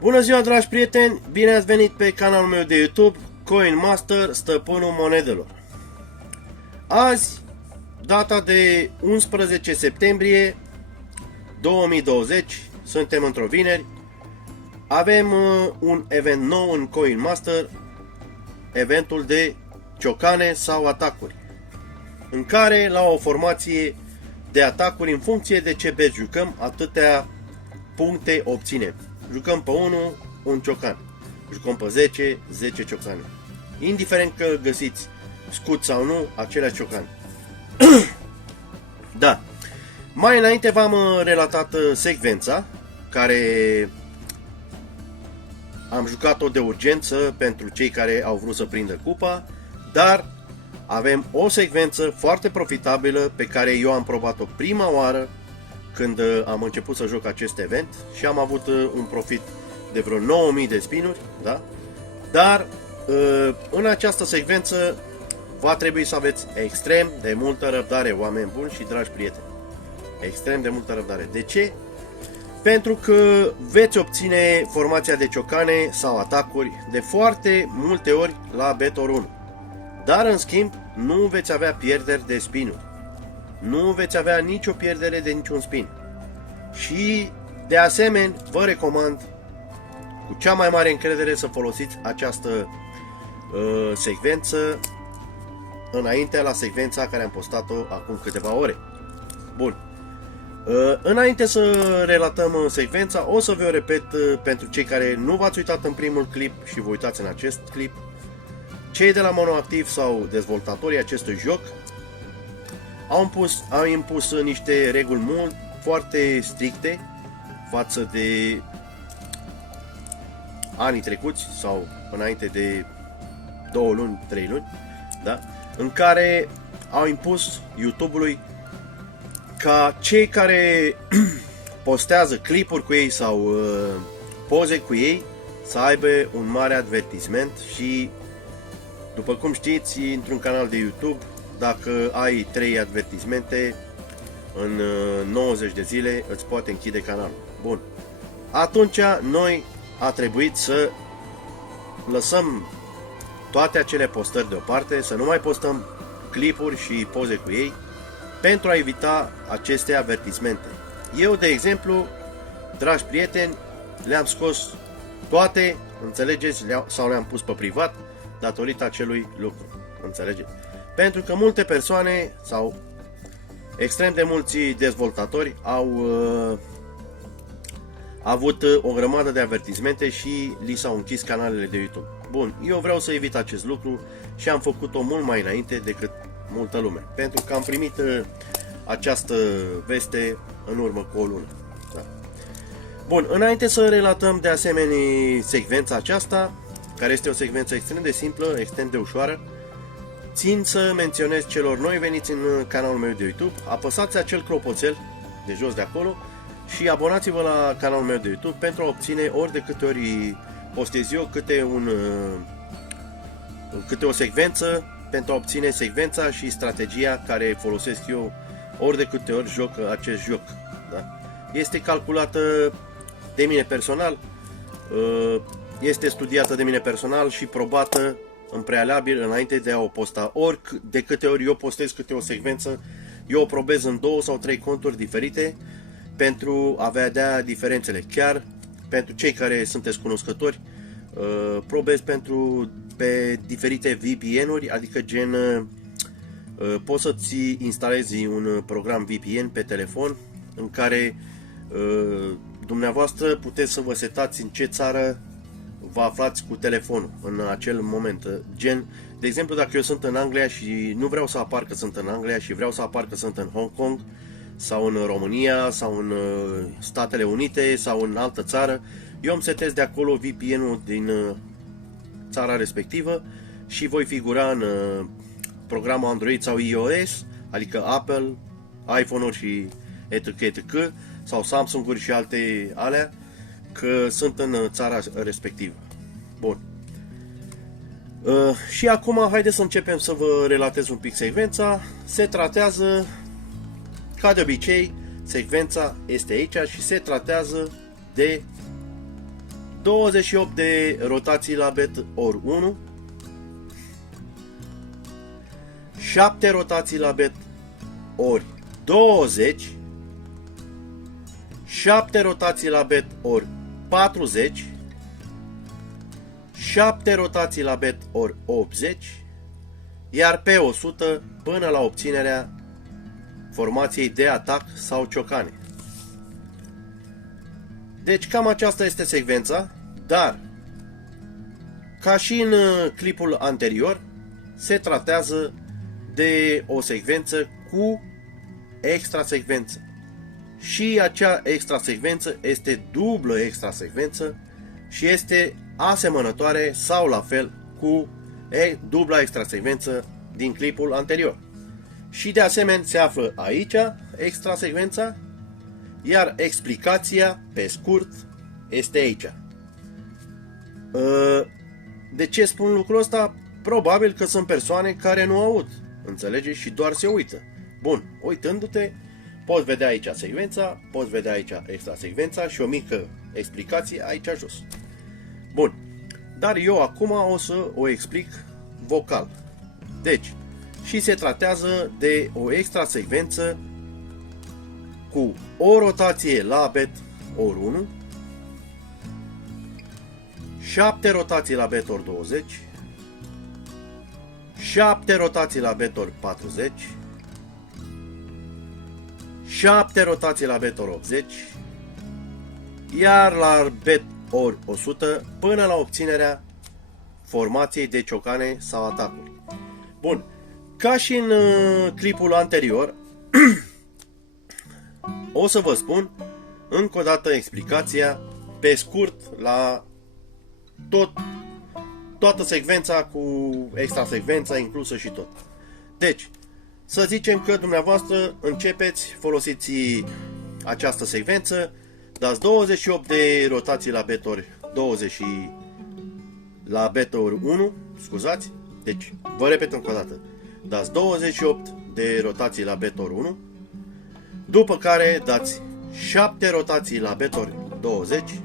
Bună ziua, dragi prieteni! Bine ați venit pe canalul meu de YouTube Coin Master, stăpânul monedelor. Azi, data de 11 septembrie 2020, suntem într-o vineri. Avem un event nou în Coin Master, eventul de ciocane sau atacuri, în care la o formație de atacuri, în funcție de ce bet jucăm, atâtea puncte obținem. Jucăm pe 1, un ciocan. Jucăm pe 10, 10 ciocane. Indiferent că găsiți scut sau nu, aceleași ciocane. Da. Mai înainte v-am relatat secvența, care am jucat-o de urgență pentru cei care au vrut să prindă cupa, dar avem o secvență foarte profitabilă pe care eu am probat-o prima oară când am început să joc acest event și am avut un profit de vreo 9000 de spinuri, da? Dar în această secvență va trebui să aveți extrem de multă răbdare, oameni buni și dragi prieteni. Extrem de multă răbdare. De ce? Pentru că veți obține formația de ciocane sau atacuri de foarte multe ori la Betor 1. Dar în schimb nu veți avea pierderi de spinuri. Nu veți avea nicio pierdere de niciun spin. Și de asemenea vă recomand cu cea mai mare încredere să folosiți această secvență înainte la secvența care am postat-o acum câteva ore. Bun. Înainte să relatăm secvența, o să vă repet pentru cei care nu v-ați uitat în primul clip și vă uitați în acest clip. Cei de la Monoactiv sau dezvoltatorii acestui joc au impus niște reguli foarte stricte față de anii trecuți sau înainte de 2 luni, 3 luni, da? În care au impus YouTube-ului ca cei care postează clipuri cu ei sau poze cu ei să aibă un mare advertisment. Și după cum știți, într-un canal de YouTube, dacă ai 3 advertismente în 90 de zile îți poate închide canalul. Bun. Atunci noi a trebuit să lăsăm toate acele postări deoparte, să nu mai postăm clipuri și poze cu ei pentru a evita aceste avertismente. Eu, de exemplu, dragi prieteni, le-am scos toate, înțelegeți, sau le-am pus pe privat datorită acelui lucru, înțelegeți? Pentru că multe persoane sau extrem de mulți dezvoltatori au avut o grămadă de avertismente și li s-au închis canalele de YouTube. Bun, eu vreau să evit acest lucru și am făcut-o mult mai înainte decât multă lume, pentru că am primit această veste în urmă cu o lună. Da. Bun, înainte să relatăm de asemenea secvența aceasta, care este o secvență extrem de simplă, extrem de ușoară, țin să menționez celor noi veniți în canalul meu de YouTube, apăsați acel clopoțel de jos de acolo și abonați-vă la canalul meu de YouTube pentru a obține ori de câte ori postez eu câte o secvență, pentru a obține secvența și strategia care folosesc eu ori de câte ori joc acest joc. Da? Este calculată de mine personal, este studiată de mine personal și probată în prealabil înainte de a o posta. Ori de câte ori eu postez câte o secvență, eu o probez în 2 sau 3 conturi diferite pentru a vedea diferențele. Chiar pentru cei care sunteți cunoscători, probez pe diferite VPN-uri, adică gen poți să-ți instalezi un program VPN pe telefon în care dumneavoastră puteți să vă setați în ce țară vă aflați cu telefonul în acel moment. Gen, de exemplu, dacă eu sunt în Anglia și nu vreau să apar că sunt în Anglia și vreau să apar că sunt în Hong Kong sau în România sau în Statele Unite sau în altă țară, eu îmi setez de acolo VPN-ul din țara respectivă și voi figura în programul Android sau iOS, adică Apple, iPhone-uri și etc. sau Samsung-uri și alte alea, că sunt în țara respectivă. Bun. Și acum haideți să începem să vă relatez un pic secvența. Se tratează, ca de obicei, secvența este aici și se tratează de 28 de rotații la bet ori 1, 7 rotații la bet ori 20, 7 rotații la bet ori 40, 7 rotații la bet ori 80, iar pe 100 până la obținerea formației de atac sau ciocane. Deci cam aceasta este secvența, dar ca și în clipul anterior se tratează de o secvență cu extra secvență. Și acea extra secvență este dublă extra secvență și este asemănătoare sau la fel cu dubla extra secvență din clipul anterior. Și de asemenea se află aici extra secvența, iar explicația pe scurt este aici. De ce spun lucrul ăsta? Probabil că sunt persoane care nu aud, înțelegeți, și doar se uită. Bun, uitându-te, poți vedea aici secvența, poți vedea aici extra secvența și o mică explicație aici jos. Bun, dar eu acum o să o explic vocal. Deci, și se tratează de o extra secvență cu o rotație la bet ori 1, 7 rotații la bet ori 20, 7 rotații la bet ori 40, 7 rotații la bet ori 80, iar la bet ori 100 până la obținerea formației de ciocane sau atacuri. Bun, ca și în clipul anterior, o să vă spun încă o dată explicația pe scurt la toată secvența cu extra secvența inclusă și tot. Deci, să zicem că dumneavoastră începeți, folosiți această secvență, dați 28 de rotații la bet ori 20 și la bet ori 1, scuzați, deci vă repet încă o dată, dați 28 de rotații la bet ori 1, după care dați 7 rotații la bet ori 20,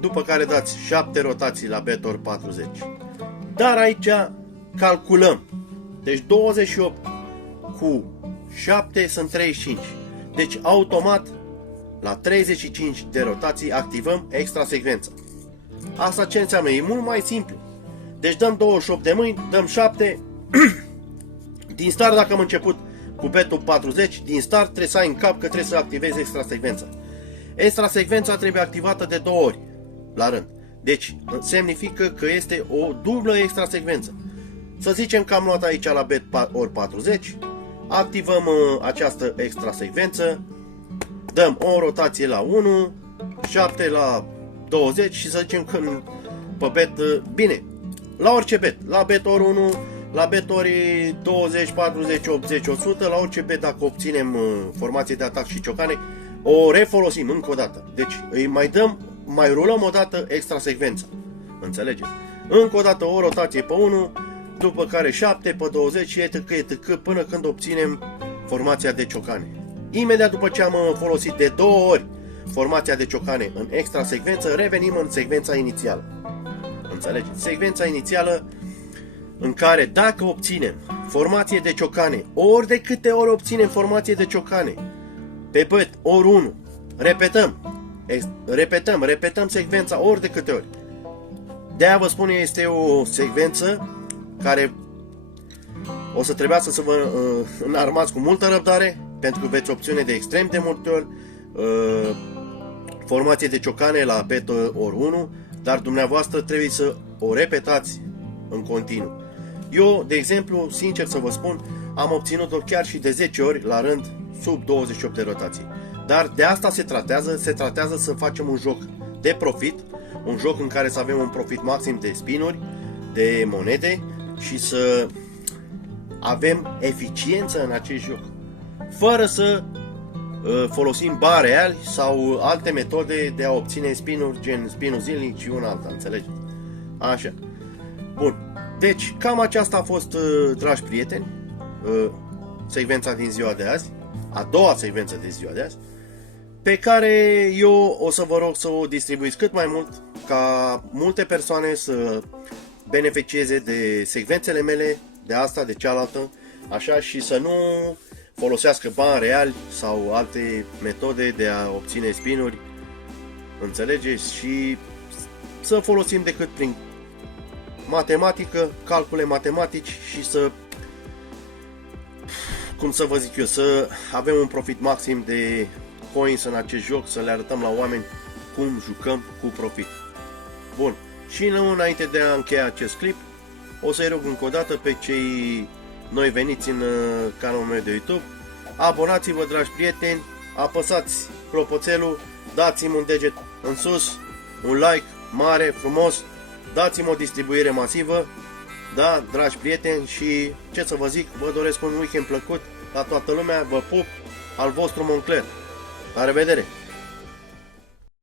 după care dați 7 rotații la bet ori 40. Dar aici calculăm. Deci 28 cu 7 sunt 35. Deci automat la 35 de rotații activăm extra secvența. Asta ce înseamnă? E mult mai simplu. Deci dăm 28 de mâini, dăm 7. Din start, dacă am început cu betul 40, din start trebuie să ai în cap că trebuie să activezi extra secvența. Extra secvența trebuie activată de 2 ori la rând. Deci semnifică că este o dublă extra secvență. Să zicem că am luat aici la bet ori 40, activăm această extra secvență, dăm o rotație la 1, 7 la 20 și să zicem că pe bet, bine, la orice bet, la bet ori 1, la bet ori 20, 40, 80, 100, la orice bet dacă obținem formație de atac și ciocane, o refolosim încă o dată. Deci îi mai rulăm o dată extra secvența. Înțelegeți? Încă o dată o rotație pe 1, după care 7 pe 20 și etc. până când obținem formația de ciocane. Imediat după ce am folosit de 2 ori formația de ciocane în extra secvență, revenim în secvența inițială. Înțelegeți? Secvența inițială în care dacă obținem formație de ciocane, ori de câte ori obținem formație de ciocane, pe bet ori 1, repetăm secvența ori de câte ori. De-aia vă spun, este o secvență care o să trebuiască să vă înarmați cu multă răbdare, pentru că veți obține de extrem de multe ori formație de ciocane la bet ori 1, dar dumneavoastră trebuie să o repetați în continuu. Eu, de exemplu, sincer să vă spun, am obținut-o chiar și de 10 ori la rând sub 28 de rotații. Dar de asta se tratează să facem un joc de profit, un joc în care să avem un profit maxim de spinuri, de monede și să avem eficiență în acest joc, fără să folosim bani reali sau alte metode de a obține spinuri, gen spinul zilnic și una alta, înțelegeți? Așa. Bun. Deci, cam aceasta a fost, dragi prieteni, secvența din ziua de azi, a doua secvență de ziua de azi. pe care eu o să vă rog să o distribuiți cât mai mult, ca multe persoane să beneficieze de secvențele mele, de asta, de cealaltă, așa, și să nu folosească bani reali sau alte metode de a obține spinuri, înțelegeți? Și să folosim decât prin matematică, calcule matematici și să, cum să vă zic eu, să avem un profit maxim de coins în acest joc, să le arătăm la oameni cum jucăm cu profit. Bun, și înainte de a încheia acest clip, o să-i rog încă o dată pe cei noi veniți în canalul meu de YouTube, abonați-vă, dragi prieteni, apăsați clopoțelul, dați-mi un deget în sus, un like mare, frumos, dați-mi o distribuire masivă, da, dragi prieteni, și ce să vă zic, vă doresc un weekend plăcut la toată lumea, vă pup, al vostru Moncler. La revedere!